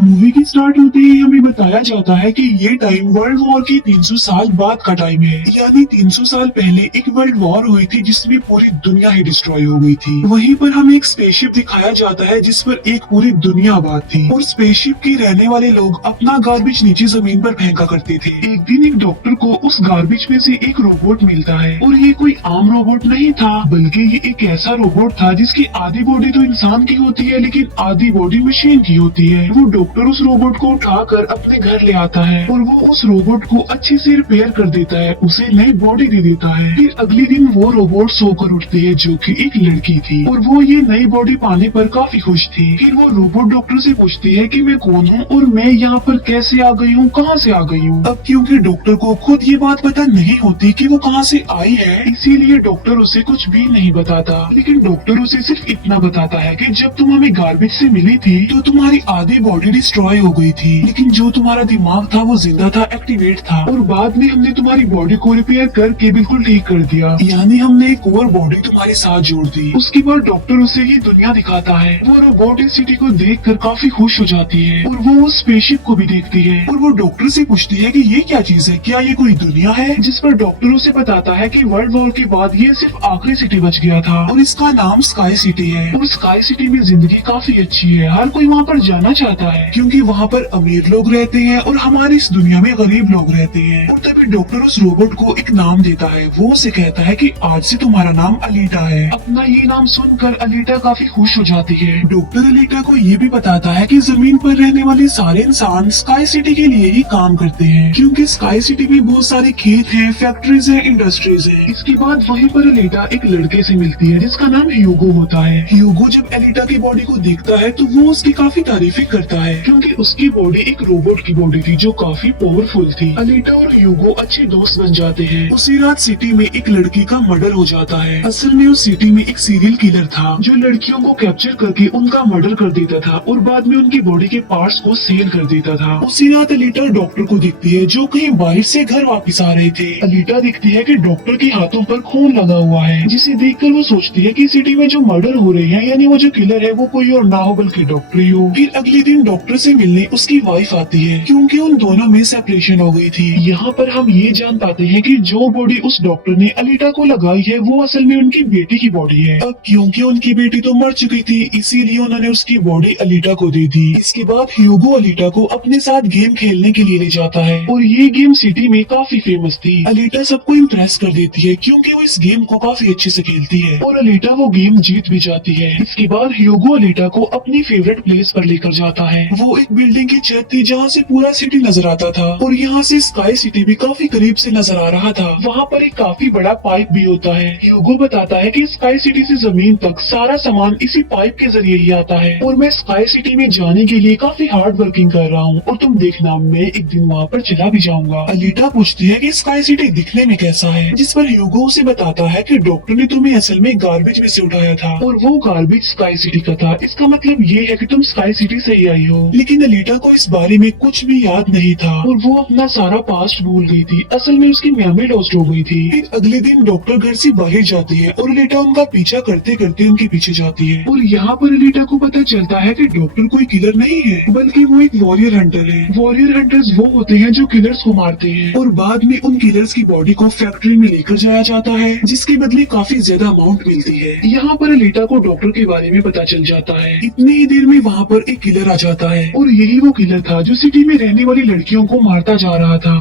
Movie की start होते ही हमें बताया जाता है कि ये टाइम वर्ल्ड वॉर के 300 साल बाद का टाइम है। यानी 300 साल पहले एक वर्ल्ड वॉर हुई थी जिसमें पूरी दुनिया ही डिस्ट्रॉय हो गई थी। वहीं पर हमें एक स्पेसशिप दिखाया जाता है जिस पर एक पूरी दुनिया आबाद थी और स्पेसशिप के रहने वाले लोग अपना गार्बेज नीचे जमीन पर फेंका करते थे। एक दिन एक डॉक्टर को उस गार्बेज में से एक रोबोट मिलता है और ये कोई आम रोबोट नहीं था, बल्कि ये एक ऐसा रोबोट था जिसकी आधी बॉडी तो इंसान की होती है लेकिन आधी बॉडी मशीन की होती है। वो डॉक्टर उस रोबोट को उठाकर अपने घर ले आता है और वो उस रोबोट को अच्छे से रिपेयर कर देता है, उसे नई बॉडी दे देता है। फिर अगले दिन वो रोबोट सोकर उठती है जो कि एक लड़की थी और वो ये नई बॉडी पाने पर काफी खुश थी। फिर वो रोबोट डॉक्टर से पूछती है कि मैं कौन हूँ और मैं यहाँ पर कैसे आ गई हूँ, कहाँ से आ गई हूँ। अब क्योंकि डॉक्टर को खुद ये बात पता नहीं होती कि वो कहाँ से आई है, इसीलिए डॉक्टर उसे कुछ भी नहीं बताता। लेकिन डॉक्टर उसे सिर्फ इतना बताता है कि जब तुम हमें गार्बेज से मिली थी तो तुम्हारी आधी बॉडी डिस्ट्रॉय हो गई थी, लेकिन जो तुम्हारा दिमाग था वो जिंदा था, एक्टिवेट था, और बाद में हमने तुम्हारी बॉडी को रिपेयर करके बिल्कुल ठीक कर दिया। यानी हमने एक और बॉडी तुम्हारे साथ जोड़ दी। उसके बाद डॉक्टर उसे ये दुनिया दिखाता है। वो रोबोट इस सिटी को देखकर काफी खुश हो जाती है और वो उस स्पेसशिप को भी देखती है और वो डॉक्टर से पूछती है कि ये क्या चीज है, क्या ये कोई दुनिया है। जिस पर डॉक्टर उसे बताता है कि वर्ल्ड वॉर के बाद ये सिर्फ आखिरी सिटी बच गया था और इसका नाम स्काई सिटी है। और स्काई सिटी में जिंदगी काफी अच्छी है, हर कोई वहाँ पर जाना चाहता है क्योंकि वहाँ पर अमीर लोग रहते हैं और हमारी इस दुनिया में गरीब लोग रहते हैं। और तभी डॉक्टर उस रोबोट को एक नाम देता है। वो उसे कहता है कि आज से तुम्हारा नाम अलीटा है। अपना ये नाम सुनकर अलीटा काफी खुश हो जाती है। डॉक्टर अलीटा को ये भी बताता है कि जमीन पर रहने वाले सारे इंसान स्काई सिटी के लिए ही काम करते हैं क्योंकि स्काई सिटी में बहुत सारे खेत हैं, फैक्ट्रीज हैं, इंडस्ट्रीज हैं। इसके बाद वहीं पर अलीटा एक लड़के से मिलती है जिसका नाम ह्यूगो होता है। ह्यूगो जब अलीटा की बॉडी को देखता है तो वो उसकी काफी तारीफें करता है क्योंकि उसकी बॉडी एक रोबोट की बॉडी थी जो काफी पावरफुल थी। अलीटा और ह्यूगो अच्छे दोस्त बन जाते हैं। उसी रात सिटी में एक लड़की का मर्डर हो जाता है। असल में उस सिटी में एक सीरियल किलर था जो लड़कियों को कैप्चर करके उनका मर्डर कर देता था और बाद में उनकी बॉडी के पार्ट्स को सेल कर देता था। उसी रात अलीटा डॉक्टर को दिखती है जो कहीं बाहर से घर वापस आ रहे थे। अलीटा दिखती है कि डॉक्टर के हाथों पर खून लगा हुआ है, जिसे देखकर वो सोचती है कि सिटी में जो मर्डर हो रहे हैं यानी वो जो किलर है वो कोई और ना हो बल्कि डॉक्टर ही हो। फिर अगले दिन डॉक्टर से मिलने उसकी वाइफ आती है क्योंकि उन दोनों में सेपरेशन हो गई थी। यहाँ पर हम ये जान पाते हैं कि जो बॉडी उस डॉक्टर ने अलीटा को लगाई है वो असल में उनकी बेटी की बॉडी है। अब क्योंकि उनकी बेटी तो मर चुकी थी इसीलिए उन्होंने उसकी बॉडी अलीटा को दे दी। इसके बाद ह्यूगो अलीटा को अपने साथ गेम खेलने के लिए ले जाता है और ये गेम सिटी में काफी फेमस थी। अलीटा सबको इम्प्रेस कर देती है क्योंकि वो इस गेम को काफी अच्छे से खेलती है और अलीटा वो गेम जीत भी जाती है। इसके बाद ह्यूगो अलीटा को अपनी फेवरेट प्लेस पर लेकर जाता है। वो एक बिल्डिंग की छत थी जहाँ से पूरा सिटी नजर आता था और यहाँ से स्काई सिटी भी काफी करीब से नजर आ रहा था। वहाँ पर एक काफी बड़ा पाइप भी होता है। ह्यूगो बताता है कि स्काई सिटी से जमीन तक सारा सामान इसी पाइप के जरिए ही आता है और मैं स्काई सिटी में जाने के लिए काफी हार्ड वर्किंग कर रहा हूँ और तुम देखना मैं एक दिन वहाँ पर चला भी जाऊंगा। अलीटा पूछती है कि स्काई सिटी दिखने में कैसा है, जिस पर ह्यूगो उसे बताता है कि डॉक्टर ने तुम्हें असल में गार्बेज में से उठाया था और वो गार्बेज स्काई सिटी का था। इसका मतलब ये है कि तुम स्काई सिटी से ही आई हो। लेकिन अलीटा को इस बारे में कुछ भी याद नहीं था और वो अपना सारा पास्ट भूल गई थी। असल में उसकी मेमोरी लॉस्ट हो गई थी। फिर अगले दिन डॉक्टर घर से बाहर जाती है और अलीटा उनका पीछा करते करते उनके पीछे जाती है और यहाँ पर अलीटा को पता चलता है कि डॉक्टर कोई किलर नहीं है बल्कि वो एक वॉरियर हंटर है। वॉरियर हंटर्स वो होते हैं जो किलर्स को मारते हैं और बाद में उन किलर्स की बॉडी को फैक्ट्री में लेकर जाया जाता है जिसके बदले काफी ज्यादा अमाउंट मिलती है। यहाँ पर अलीटा को डॉक्टर के बारे में पता चल जाता है। इतनी ही देर में वहाँ पर एक किलर आ जाता है और यही वो किलर था जो सिटी में रहने वाली लड़कियों को मारता जा रहा था।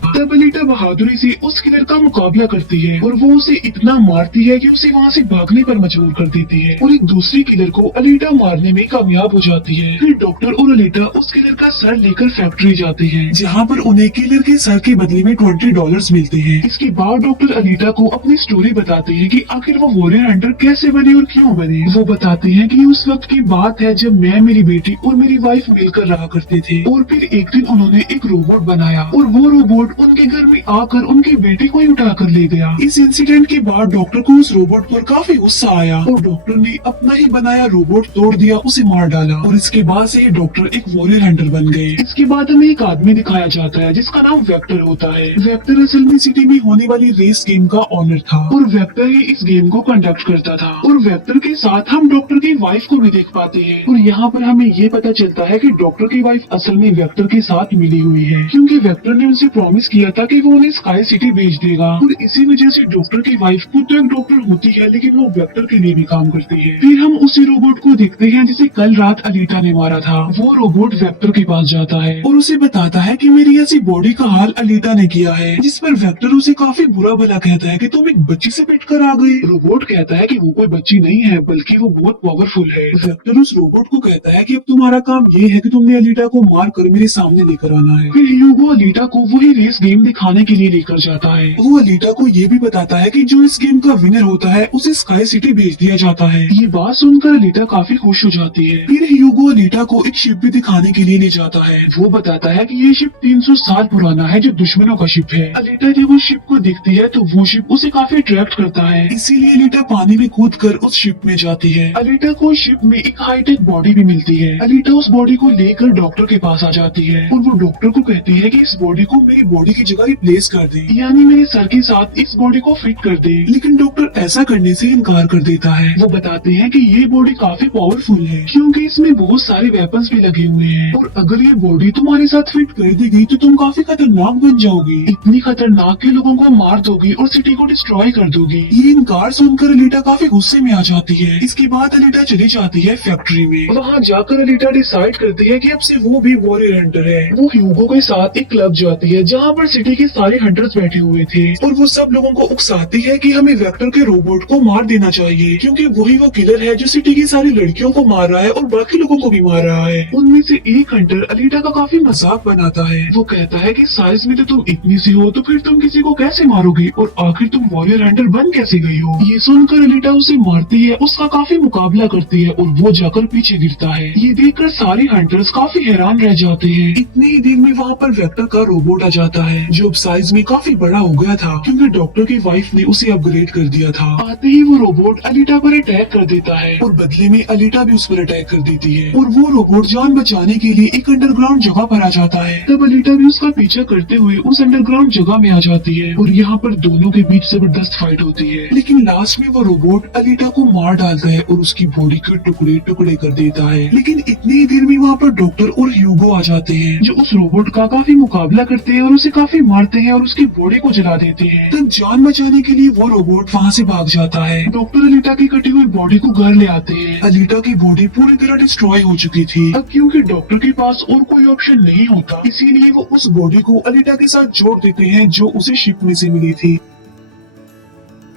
तब अलीटा बहादुरी से उस किलर का मुकाबला करती है और वो उसे इतना मारती है कि उसे वहाँ से भागने पर मजबूर कर देती है और एक दूसरी किलर को अलीटा मारने में कामयाब हो जाती है। फिर डॉक्टर और अलीटा उस किलर का सर लेकर फैक्ट्री जाते हैं जहाँ पर उन्हें किलर के सर के बदले में $20 मिलते हैं। इसके बाद डॉक्टर अलीटा को अपनी स्टोरी बताते हैं कि आखिर वो वॉरियर हंटर कैसे बने और क्यों बने। वो बताते हैं कि उस वक्त की बात है जब मैं, मेरी बेटी और मेरी वाइफ मिलकर रहा करते थे और फिर एक दिन उन्होंने एक रोबोट बनाया और वो रोबोट उनके घर में आकर उनके बेटे को ही उठा कर ले गया। इस इंसिडेंट के बाद डॉक्टर को उस रोबोट पर काफी गुस्सा आया और डॉक्टर ने अपना ही बनाया रोबोट तोड़ दिया, उसे मार डाला और इसके बाद से ये डॉक्टर एक वॉरियर हंटर बन गए। इसके बाद हमें एक आदमी दिखाया जाता है जिसका नाम वेक्टर होता है। वेक्टर असल में सिटी में होने वाली रेस गेम का ऑनर था और वेक्टर ही इस गेम को कंडक्ट करता था। और वेक्टर के साथ हम डॉक्टर की वाइफ को भी देख पाते हैं और यहाँ पर हमें ये पता चलता है कि डॉक्टर की वाइफ असल में वेक्टर के साथ मिली हुई है, क्योंकि वेक्टर ने उनसे प्रॉमिस किया था कि वो उन्हें स्काई सिटी भेज देगा। और इसी वजह से डॉक्टर की वाइफ खुद तो एक डॉक्टर होती है लेकिन वो वेक्टर के लिए भी काम करती है। फिर हम उसी रोबोट को देखते हैं जिसे कल रात अलीटा ने मारा था। वो रोबोट वेक्टर के पास जाता है और उसे बताता है कि मेरी ऐसी बॉडी का हाल अलीटा ने किया है, जिस पर वेक्टर उसे काफी बुरा भला कहता है कि तुम एक बच्ची से पिट कर आ गई। रोबोट कहता है कि वो कोई बच्ची नहीं है बल्कि वो बहुत पावरफुल है। वेक्टर उस रोबोट को कहता है कि अब तुम्हारा काम ये है कि तुमने अलीटा को मार कर मेरे सामने लेकर आना है। फिर ह्यूगो अलीटा को वही रेस गेम दिखाने के लिए लेकर जाता है। वो अलीटा को ये भी बताता है कि जो इस गेम का विनर होता है उसे स्काई सिटी भेज दिया जाता है। ये बात सुनकर अलीटा काफी खुश हो जाती है। फिर ह्यूगो अलीटा को एक शिप भी दिखाने के लिए ले जाता है। वो बताता है कि ये शिप 300 साल पुराना है जो दुश्मनों का शिप है। अलीटा जब उस शिप को देखती है तो वो शिप उसे काफी अट्रैक्ट करता है, इसीलिए अलीटा पानी में कूद कर उस शिप में जाती है। अलीटा को शिप में एक हाईटेक बॉडी भी मिलती है। अलीटा उस बॉडी को लेकर डॉक्टर के पास आ जाती है और वो डॉक्टर को कहती है कि इस बॉडी को मेरी बॉडी की जगह रिप्लेस कर दे, यानी मेरे सर के साथ इस बॉडी को फिट कर दे। लेकिन डॉक्टर ऐसा करने से इनकार कर देता है। वो बताते हैं कि ये बॉडी काफी पावरफुल है क्योंकि इसमें बहुत सारे वेपन्स भी लगे हुए हैं और अगर ये बॉडी तुम्हारे साथ फिट कर दी गई तो तुम काफी खतरनाक बन जाओगी, इतनी खतरनाक कि लोगों को मार दोगी और सिटी को डिस्ट्रॉय कर दोगी। ये इनकार सुनकर अलीटा काफी गुस्से में आ जाती है। इसके बाद अलीटा चली जाती है फैक्ट्री में। वहाँ जाकर अलीटा डिसाइड करती है कि अब से वो भी वॉरियर हंटर है। वो ह्यूगो के साथ एक क्लब जाती है जहाँ पर सिटी के सारे हंटर्स बैठे हुए थे और वो सब लोगों को उकसाती है कि हमें वेक्टर के रोबोट को मार देना चाहिए क्योंकि वही वो किलर है जो सिटी की सारी लड़कियों को मार रहा है और बाकी लोगों को भी मार रहा है। उनमें से एक हंटर अलीटा का काफी मजाक बनाता है। वो कहता है कि साइज में तो तुम इतनी सी हो तो फिर तुम किसी को कैसे मारोगी और आखिर तुम वॉरियर हंटर बन कैसे गई हो। ये सुनकर अलीटा उसे मारती है, उसका काफी मुकाबला करती है और वो जाकर पीछे गिरता है। ये देखकर सारे हंटर्स काफी हैरान रह जाते हैं। इतनी ही देर में वहाँ पर वेक्टर का रोबोट आ जाता है जो अब साइज में काफी बड़ा हो गया था क्योंकि डॉक्टर की वाइफ ने उसे अपग्रेड कर दिया था। आते ही वो रोबोट अलीटा पर अटैक कर देता है और बदले में अलीटा भी उस पर अटैक कर देती है और वो रोबोट जान बचाने के लिए एक अंडरग्राउंड जगह पर आ जाता है। तब अलीटा भी उसका पीछा करते हुए उस अंडरग्राउंड जगह में आ जाती है और यहाँ पर दोनों के बीच जबरदस्त फाइट होती है। लेकिन लास्ट में वो रोबोट अलीटा को मार डालता है और उसकी बॉडी के टुकड़े टुकड़े कर देता है। लेकिन इतनी ही देर में वहाँ पर डॉक्टर और ह्यूगो आ जाते हैं जो उस रोबोट का काफी मुकाबला करते हैं और उसे काफी मारते हैं और उसकी बॉडी को जला देते हैं। तब जान बचाने के लिए वो रोबोट वहाँ से भाग जाता है। डॉक्टर अलीटा की कटी हुई बॉडी को घर ले आते हैं। अलीटा की बॉडी पूरी तरह डिस्ट्रॉय हो चुकी थी। अब क्योंकि डॉक्टर के पास और कोई ऑप्शन नहीं होता इसीलिए वो उस बॉडी को अलीटा के साथ जोड़ देते हैं जो उसे शिप में से मिली थी।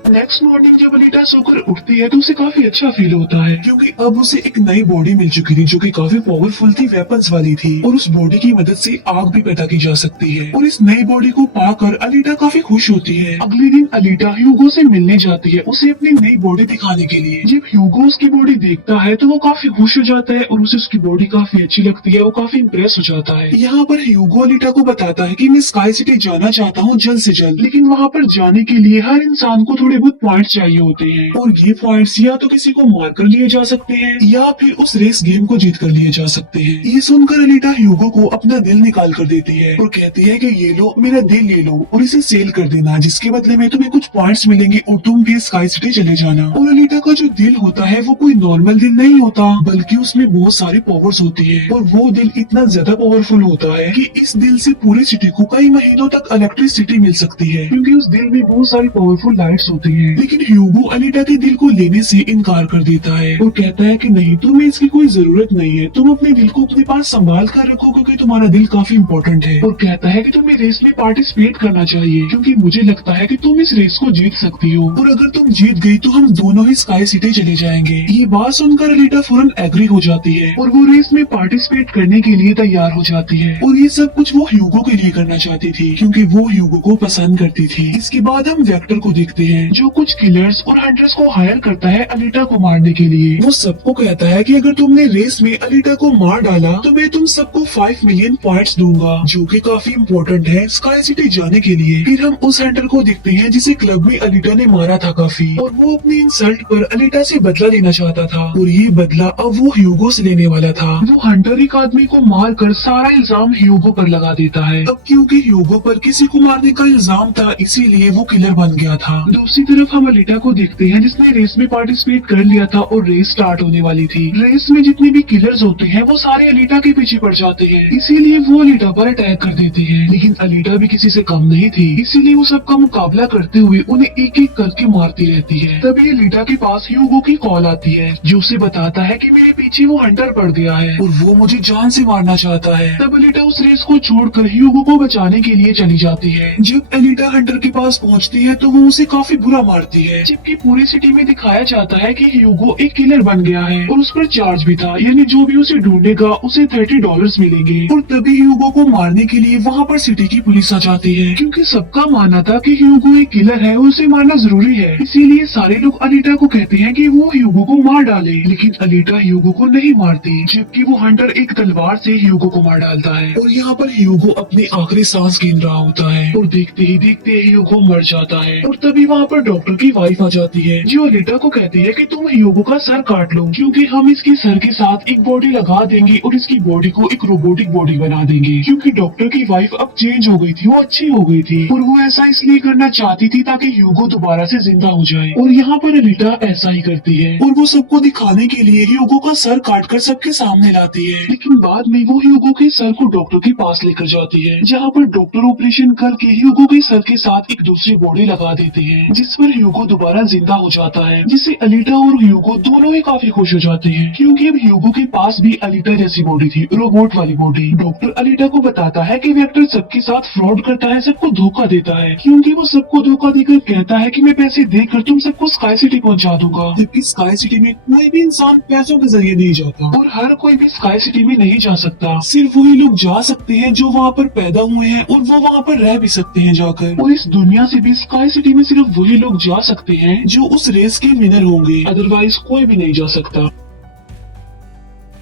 नेक्स्ट मॉर्निंग जब अलीटा सोकर उठती है तो उसे काफी अच्छा फील होता है क्योंकि अब उसे एक नई बॉडी मिल चुकी थी जो कि काफी पावरफुल थी, वेपन्स वाली थी और उस बॉडी की मदद से आग भी पैदा की जा सकती है। और इस नई बॉडी को पाकर अलीटा काफी खुश होती है। अगले दिन अलीटा ह्यूगो से मिलने जाती है उसे अपनी नई बॉडी दिखाने के लिए। जब ह्यूगो उसकी बॉडी देखता है तो वो काफी खुश हो जाता है और उसे उसकी बॉडी काफी अच्छी लगती है। वो काफी इम्प्रेस हो जाता है। यहाँ पर ह्यूगो अलीटा को बताता है कि मैं स्काई सिटी जाना चाहता हूँ जल्द से जल्द, लेकिन वहाँ पर जाने के लिए हर इंसान को थोड़े बहुत पॉइंट चाहिए होते हैं और ये पॉइंट्स या तो किसी को मार कर लिए जा सकते हैं या फिर उस रेस गेम को जीत कर लिए जा सकते हैं। ये सुनकर अलीटा ह्यूगो को अपना दिल निकाल कर देती है और कहती है कि ये लो मेरा दिल ले लो और इसे सेल कर देना, जिसके बदले में तुम्हें कुछ पॉइंट्स मिलेंगे और तुम भी स्काई सिटी चले जाना। और अलीटा का जो दिल होता है वो कोई नॉर्मल दिल नहीं होता बल्कि उसमें बहुत सारी पावर्स होती है और वो दिल इतना ज्यादा पावरफुल होता है कि इस दिल से पूरी सिटी को कई महीनों तक इलेक्ट्रिसिटी मिल सकती है क्योंकि उस दिल में बहुत सारी पावरफुल लाइट्स होती है। लेकिन ह्यूगो अलीटा के दिल को लेने से इनकार कर देता है और कहता है कि नहीं, तुम्हें इसकी कोई जरूरत नहीं है, तुम अपने दिल को अपने पास संभाल कर रखो क्योंकि तुम्हारा दिल काफी इम्पोर्टेंट है। और कहता है कि तुम्हें रेस में पार्टिसिपेट करना चाहिए क्योंकि मुझे लगता है कि तुम इस रेस को जीत सकती हो और अगर तुम जीत गई तो हम दोनों ही स्काई सिटी चले जाएंगे। ये बात सुनकर अलीटा फौरन एग्री हो जाती है और वो रेस में पार्टिसिपेट करने के लिए तैयार हो जाती है और ये सब कुछ वो ह्यूगो के लिए करना चाहती थी क्योंकि वो ह्यूगो को पसंद करती थी। इसके बाद हम वेक्टर को देखते हैं जो कुछ किलर्स और हंटर्स को हायर करता है अलीटा को मारने के लिए। वो सबको कहता है कि अगर तुमने रेस में अलीटा को मार डाला तो मैं तुम सबको 5 मिलियन पॉइंट्स दूंगा, जो कि काफी इम्पोर्टेंट है स्काई सिटी जाने के लिए। फिर हम उस हंटर को देखते हैं जिसे क्लब में अलीटा ने मारा था काफी, और वो अपनी इंसल्ट पर अलीटा से बदला लेना चाहता था, और ये बदला अब वो ह्यूगो से लेने वाला था। वो हंटर एक आदमी को मार कर सारा इल्जाम ह्यूगो पर लगा देता है। अब क्योंकि ह्यूगो पर किसी को मारने का इल्जाम था, इसीलिए वो किलर बन गया था। दूसरी तरफ हम अलीटा को देखते हैं जिसने रेस में पार्टिसिपेट कर लिया था और रेस स्टार्ट होने वाली थी। रेस में जितने भी किलर्स होते हैं वो सारे अलीटा के पीछे पड़ जाते हैं, इसीलिए वो अलीटा पर अटैक कर देते हैं। लेकिन अलीटा भी किसी से कम नहीं थी, इसीलिए वो सबका मुकाबला करते हुए उन्हें एक एक करके मारती रहती है। तभी अलीटा के पास ह्यूगो की कॉल आती है जो उसे बताता है कि मेरे पीछे वो हंटर पड़ गया है और वो मुझे जान से मारना चाहता है। तब अलीटा उस रेस को छोड़कर ह्यूगो को बचाने के लिए चली जाती है। जब अलीटा हंटर के पास पहुंचती है तो वो उसे काफी बुरा मारती है, जबकि पूरी सिटी में दिखाया जाता है कि ह्यूगो एक किलर बन गया है और उस पर चार्ज भी था, यानी जो भी उसे ढूंढेगा उसे $30 मिलेंगे। और तभी ह्यूगो को मारने के लिए वहाँ पर सिटी की पुलिस आ जाती है, क्योंकि सबका मानना था कि ह्यूगो एक किलर है और उसे मारना जरूरी है। इसीलिए सारे लोग अलीटा को कहते हैं कि वो ह्यूगो को मार डाले, लेकिन अलीटा ह्यूगो को नहीं मारती, जबकि वो हंटर एक तलवार से ह्यूगो को मार डालता है। और यहाँ पर ह्यूगो अपनी आखिरी सांस गिन रहा होता है और देखते ही देखते ह्यूगो मर जाता है। और तभी वहाँ पर डॉक्टर की वाइफ आ जाती है जो अलीटा को कहती है कि तुम ह्यूगो का सर काट लो, क्योंकि हम इसकी सर के साथ एक बॉडी लगा देंगे और इसकी बॉडी को एक रोबोटिक बॉडी बना देंगे। क्योंकि डॉक्टर की वाइफ अब चेंज हो गई थी, वो अच्छी हो गई थी और वो ऐसा इसलिए करना चाहती थी ताकि ह्यूगो दोबारा से जिंदा हो जाए। और यहाँ पर अलीटा ऐसा ही करती है और वो सबको दिखाने के लिए ह्यूगो का सर काटकर सबके सामने लाती है। लेकिन बाद में वो ह्यूगो के सर को डॉक्टर के पास लेकर जाती है, जहाँ पर डॉक्टर ऑपरेशन करके ह्यूगो के सर के साथ एक दूसरी बॉडी लगा देते हैं, जिस पर ह्यूगो दोबारा जिंदा हो जाता है, जिससे अलीटा और ह्यूगो दोनों ही काफी खुश हो जाते हैं, क्योंकि अब ह्यूगो के पास भी अलीटा जैसी बॉडी थी, रोबोट वाली बॉडी। डॉक्टर अलीटा को बताता है कि वेक्टर सबके साथ फ्रॉड करता है, सबको धोखा देता है, क्योंकि वो सबको धोखा देकर कहता है कि मैं पैसे देकर तुम सबको स्काई सिटी पहुंचा दूंगा, जबकि स्काई सिटी में कोई भी इंसान पैसों के जरिए नहीं जाता और हर कोई भी स्काई सिटी में नहीं जा सकता। सिर्फ वही लोग जा सकते हैं जो वहाँ पर पैदा हुए हैं और वो वहाँ पर रह भी सकते हैं जाकर। और इस दुनिया से भी स्काई सिटी में सिर्फ वही लोग जा सकते हैं जो उस रेस के विनर होंगे, अदरवाइज कोई भी नहीं जा सकता।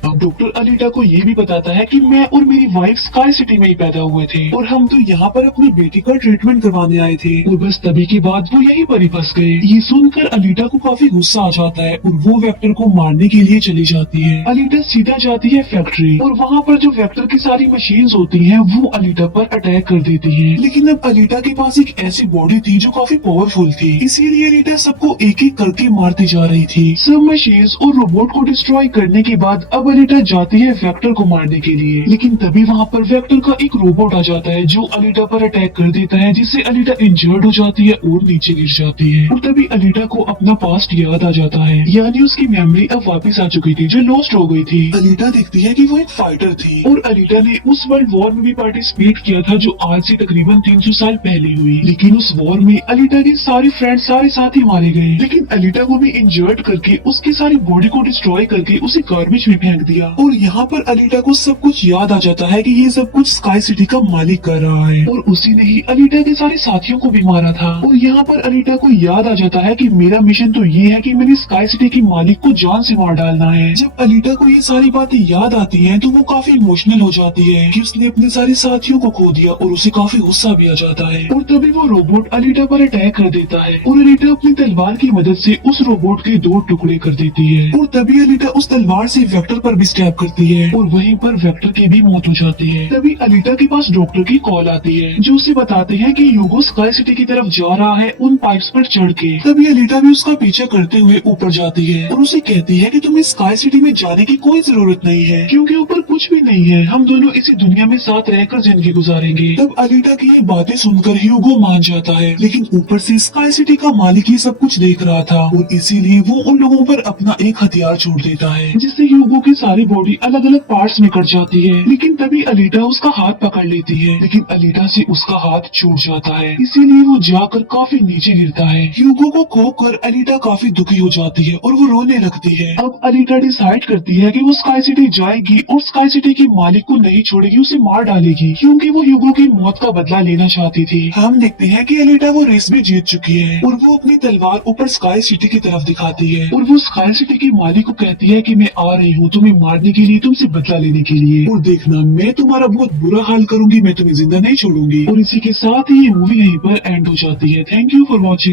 अब डॉक्टर अलीटा को ये भी बताता है कि मैं और मेरी वाइफ स्काई सिटी में ही पैदा हुए थे और हम तो यहाँ पर अपनी बेटी का ट्रीटमेंट करवाने आए थे, और बस तभी के बाद वो यहीं पर ही फंस गए। ये सुनकर अलीटा को काफी गुस्सा आ जाता है और वो वेक्टर को मारने के लिए चली जाती है। अलीटा सीधा जाती है फैक्ट्री और वहाँ पर जो वेक्टर की सारी मशीन्स होती हैं वो अलीटा पर अटैक कर देती हैं। लेकिन अब अलीटा के पास एक ऐसी बॉडी थी जो काफी पावरफुल थी, इसीलिए अलीटा सबको एक एक करके मारती जा रही थी। सब मशीन्स और रोबोट को डिस्ट्रॉय करने के बाद अब अलीटा जाती है वेक्टर को मारने के लिए, लेकिन तभी वहाँ पर वेक्टर का एक रोबोट आ जाता है जो अलीटा पर अटैक कर देता है, जिससे अलीटा इंजर्ड हो जाती है और नीचे गिर जाती है। और तभी अलीटा को अपना पास्ट याद आ जाता है, यानी उसकी मेमोरी अब वापस आ चुकी थी जो लॉस्ट हो गई थी। अलीटा देखती है कि वो एक फाइटर थी और अलीटा ने उस वर्ल्ड वॉर में भी पार्टिसिपेट किया था जो आज से तकरीबन 300 साल पहले हुई। लेकिन उस वॉर में अलीटा के सारे फ्रेंड सारे साथी मारे गए, लेकिन अलीटा को भी इंजर्ड करके उसकी सारी बॉडी को डिस्ट्रॉय करके उसे गार्बेज में फेंक दिया। और यहाँ पर अलीटा को सब कुछ याद आ जाता है कि ये सब कुछ स्काई सिटी का मालिक कर रहा है और उसी ने ही अलीटा के सारे साथियों को भी मारा था। और यहाँ पर अलीटा को याद आ जाता है कि मेरा मिशन तो ये है कि मैंने स्काई सिटी की मालिक को जान से मार डालना है। जब अलीटा को ये सारी बातें याद आती हैं तो वो काफी इमोशनल हो जाती है कि उसने अपने सारे साथियों को खो दिया और उसे काफी गुस्सा भी आ जाता है। और तभी वो रोबोट अलीटा पर अटैक कर देता है और अलीटा अपनी तलवार की मदद से उस रोबोट के 2 टुकड़े कर देती है। और तभी अलीटा उस तलवार से वेक्टर पर भी स्टैब करती है और वहीं पर वेक्टर की भी मौत हो जाती है। तभी अलीटा के पास डॉक्टर की कॉल आती है जो उसे बताते हैं कि ह्यूगो स्काई सिटी की तरफ जा रहा है उन पाइप्स पर चढ़ के। तभी अलीटा भी उसका पीछा करते हुए ऊपर जाती है और उसे कहती है कि तुम्हें स्काई सिटी में जाने की कोई जरूरत नहीं है, क्योंकि ऊपर कुछ भी नहीं है, हम दोनों इसी दुनिया में साथ रहकर जिंदगी गुजारेंगे। तब अलीटा की ये बातें सुनकर ह्यूगो मान जाता है, लेकिन ऊपर से स्काई सिटी का मालिक ये सब कुछ देख रहा था और इसीलिए वो उन लोगों पर अपना एक हथियार छोड़ देता है, जिससे ह्यूगो के सारे सारी बॉडी अलग अलग पार्ट्स में कट जाती है। लेकिन तभी अलीटा उसका हाथ पकड़ लेती है, लेकिन अलीटा से उसका हाथ छूट जाता है, इसीलिए वो जाकर काफी नीचे गिरता है। ह्यूगो को खोकर अलीटा काफी दुखी हो जाती है और वो रोने लगती है। अब अलीटा डिसाइड करती है कि वो स्काई सिटी जाएगी और स्काई सिटी के मालिक को नहीं छोड़ेगी, उसे मार डालेगी, क्योंकि वो ह्यूगो की मौत का बदला लेना चाहती थी। हम देखते हैं कि अलीटा वो रेस में जीत चुकी है और वो अपनी तलवार ऊपर स्काई सिटी की तरफ दिखाती है और वो स्काई सिटी के मालिक को कहती है कि मैं आ रही हूँ तुम्हें मारने के लिए, तुमसे बदला लेने के लिए, और देखना मैं तुम्हारा बहुत बुरा हाल करूंगी, मैं तुम्हें जिंदा नहीं छोड़ूंगी। और इसी के साथ ही ये मूवी यहीं पर एंड हो जाती है। Thank you for watching.